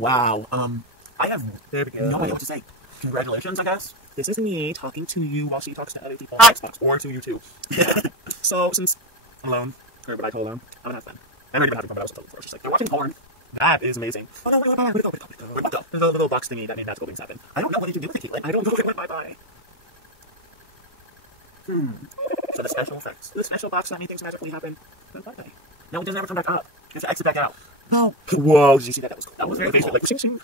Wow. I have no idea what to say. Congratulations, I guess. This is me talking to you while she talks to other people Hi. on Xbox, or to you too. So, since I'm alone, or but I told them, I'm gonna have fun. I already been having fun, but I was told before. It's just like, they're watching porn. That is amazing. Oh no, wait, where'd it go? There's a little box thingy that made magical things happen. I don't know. What did you do with it, Caitlin? I don't know, it went bye-bye. So the special effects. The special box that made things magically happen went bye-bye. No, it doesn't ever come back up. You have to exit back out. No. Whoa, did you see that? That was cool. That was very cool. Like, shing.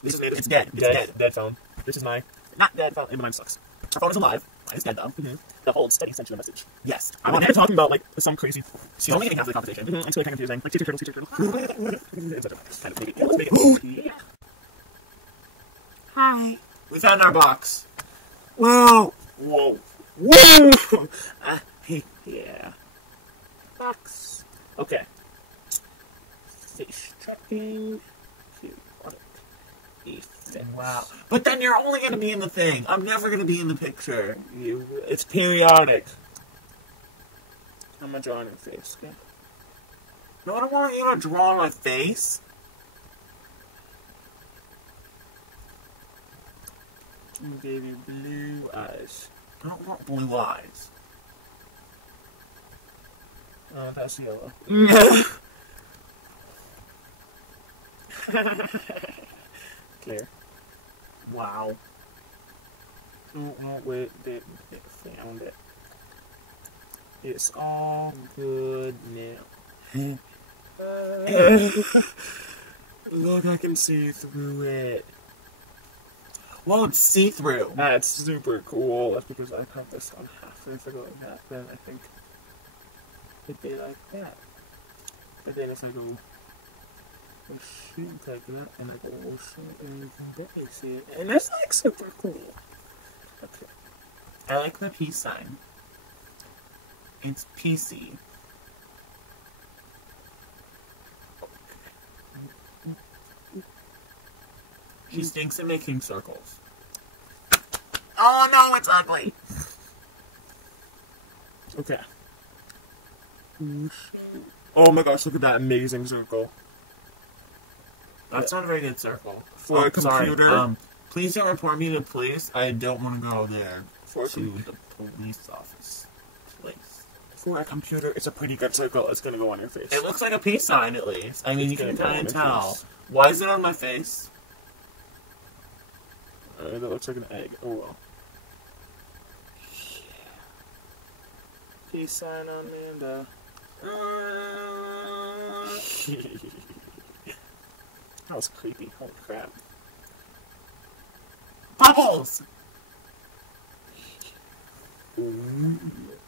This is made of... It's dead. It's dead. Dead phone. This is my... Not dead phone. Mine sucks. Our phone is alive. Mine is dead, though. The whole study sent you a message. Yes. I'm on there talking about, like, some crazy... She's only getting half the conversation. It's really kind of confusing. Like, teacher turtle. It's such a kind of maybe. Yeah, let's make it. Yeah. Hi. We found our box. Whoa. Whoa. Whoa! Yeah. Box. Okay. Face tracking. Wow. But then you're only going to be in the thing. I'm never going to be in the picture. It's periodic. I'm gonna draw on your face. Okay? No, I don't want you to draw my face. I gave you blue eyes. I don't want blue eyes. Oh, that's yellow. Clear. Wow. Oh, wait, they found it. It's all good now. Look, I can see through it. Well, it's see-through. That's super cool. That's because I cut this on half. And if I go like that, then I think it'd be like that. But then if I go shoot like that, and I go shoot, and you can barely see it. And that's like super cool. Okay. I like the peace sign. It's PC. She stinks at making circles. Oh no, it's ugly! Okay. Oh my gosh, look at that amazing circle. That's not a very good circle. For a computer. Sorry. Please don't report me to police. I don't want to go there. For to the police office. Please. For a computer, it's a pretty good circle. It's gonna go on your face. It looks like a peace sign, at least. I mean, It's you can gonna go kind of on your tell. face. Why is it on my face? That looks like an egg. Oh well. Peace sign on Amanda. That was creepy. Holy crap. Bubbles! Ooh.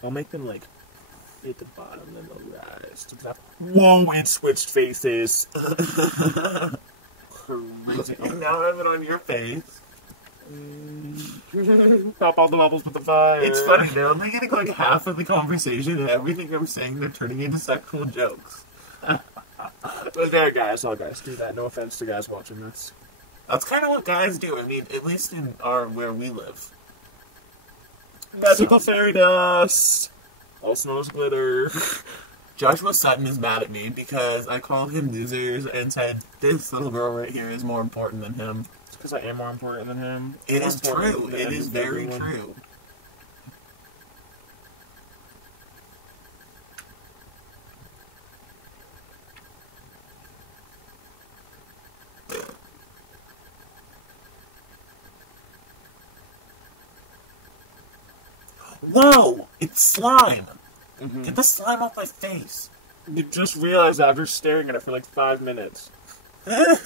I'll make them like at the bottom and they'll rise to the top. Whoa, it switched faces. Crazy. Now I have it on your face. Pop all the bubbles with the fire. It's funny, they're only getting like half of the conversation and everything I'm saying they're turning into sexual jokes. But there, guys, all guys do that. No offense to guys watching this. That's kind of what guys do. I mean, at least in where we live. Magical fairy dust, also known as glitter. Joshua Sutton is mad at me because I called him losers and said this little girl right here is more important than him. It's because I am more important than him. It is true. It is very true. Whoa! It's slime! Get the slime off my face! You just realized that after staring at it for like 5 minutes. I'm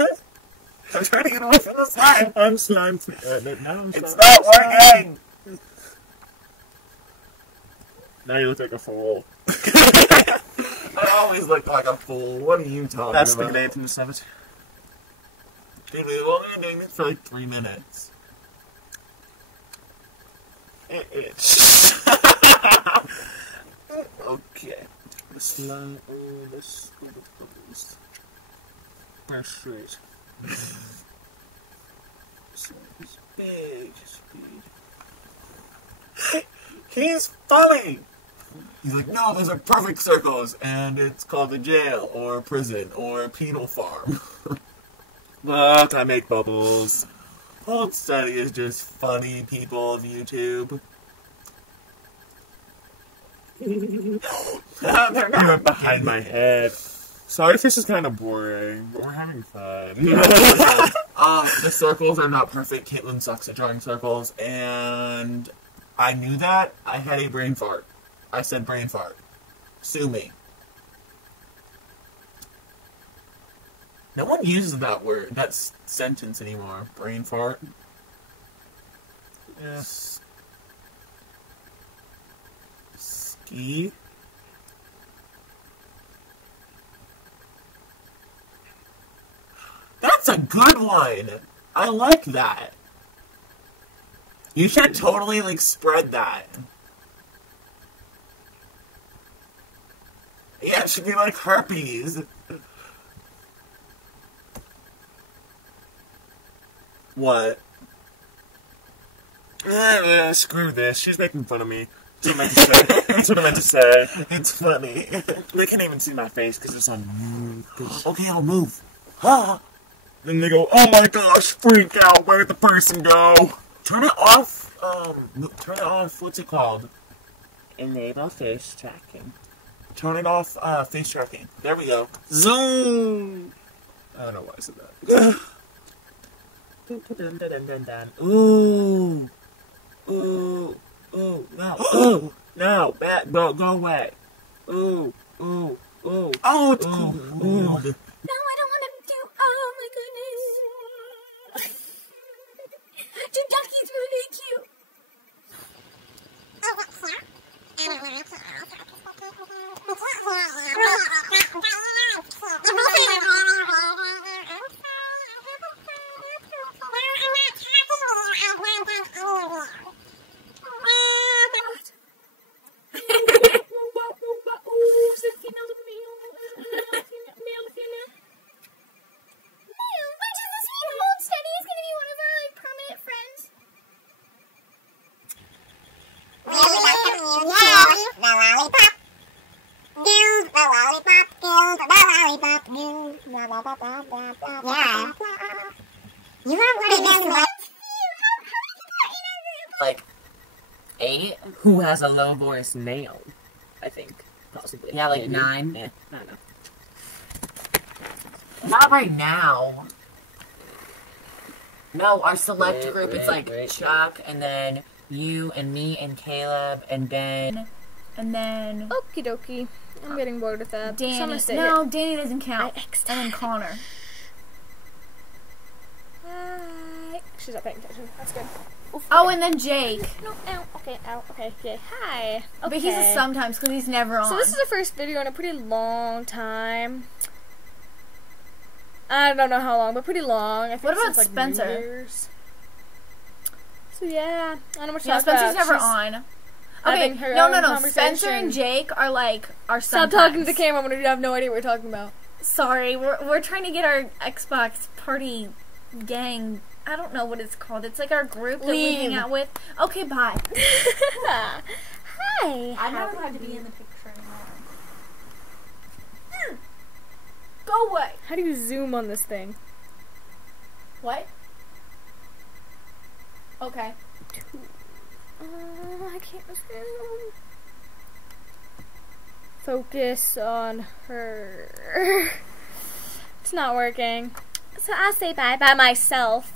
trying to get away from the slime! I'm slime. It's not working! Now you look like a fool. I always look like a fool. What are you talking That's about? the grenade from the 7th. Dude, we've only been doing this for like 3 minutes. Okay. The slime. Oh, this. That's straight. It's big. It's big. He's funny! He's like, no, those are perfect circles, and it's called a jail, or a prison, or a penal farm. Look, I make bubbles. Hold steady is just funny people of YouTube. They're not behind my head. Sorry if this is kind of boring, but we're having fun. The circles are not perfect. Caitlin sucks at drawing circles, and I knew that. I had a brain fart. I said brain fart. Sue me. No one uses that word, that sentence anymore. Brain fart. Yeah. Ski. That's a good one! I like that. You should totally, like, spread that. Yeah, it should be like herpes. What? Screw this. She's making fun of me. That's what I meant to say. That's what I meant to say. It's funny. They can't even see my face because it's on mute. Okay, I'll move. Ah! Then they go, oh my gosh, freak out. Where'd the person go? Turn it off. Turn it off. What's it called? Enable face tracking. Turn it off, face tracking. There we go. Zoom! I don't know why I said that. Ooh. Ooh. Ooh. No. Ooh. No. Go away. Ooh. Ooh. Ooh. Oh, it's cool. Ooh. No, I don't want to do. Oh my goodness. Your ducky's really cute. Like 8? Who has a low voice now? I think. Possibly. Yeah, like 9. Yeah, I don't know. Not right now. No, our select group is like Chuck, and then you, and me, and Caleb, and Ben, and then... Okie dokie. I'm getting bored with that. Danny. So I'm gonna stay No, here. Danny doesn't count. I And then Connor. Hi. She's not paying attention. That's good. Oof, Oh, okay. and then Jake. No, ow. Okay, ow. Okay, yeah. Hi. Okay. But he's a sometimes because he's never on. So this is the first video in a pretty long time. I don't know how long, but pretty long. I think What about since, like, Spencer? New Year's. So yeah, I don't know what Yeah, to talk Spencer's about. never She's on. having Okay, her no, own no, no. conversation. Spencer and Jake are like our Stop sometimes. talking to the camera when you have no idea what we're talking about. Sorry, we're trying to get our Xbox party gang. I don't know what it's called. It's like our group that we hang Leave. out with. Okay, bye. Hi. I never had to be in the picture anymore. Go away. How do you zoom on this thing? What? Okay. I can't zoom. Focus on her. It's not working. So I'll say bye by myself.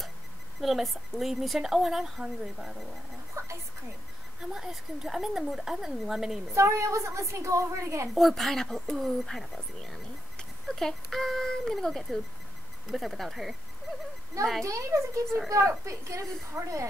Little miss, leave me soon. Oh, and I'm hungry, by the way. I want ice cream. I want ice cream too. I'm in the mood. I'm in lemony mood. Sorry, I wasn't listening. Go over it again. Or pineapple. Ooh, pineapple's yummy. Okay, I'm gonna go get food. With or without her. No, Bye. Danny doesn't get Sorry. to be part of it.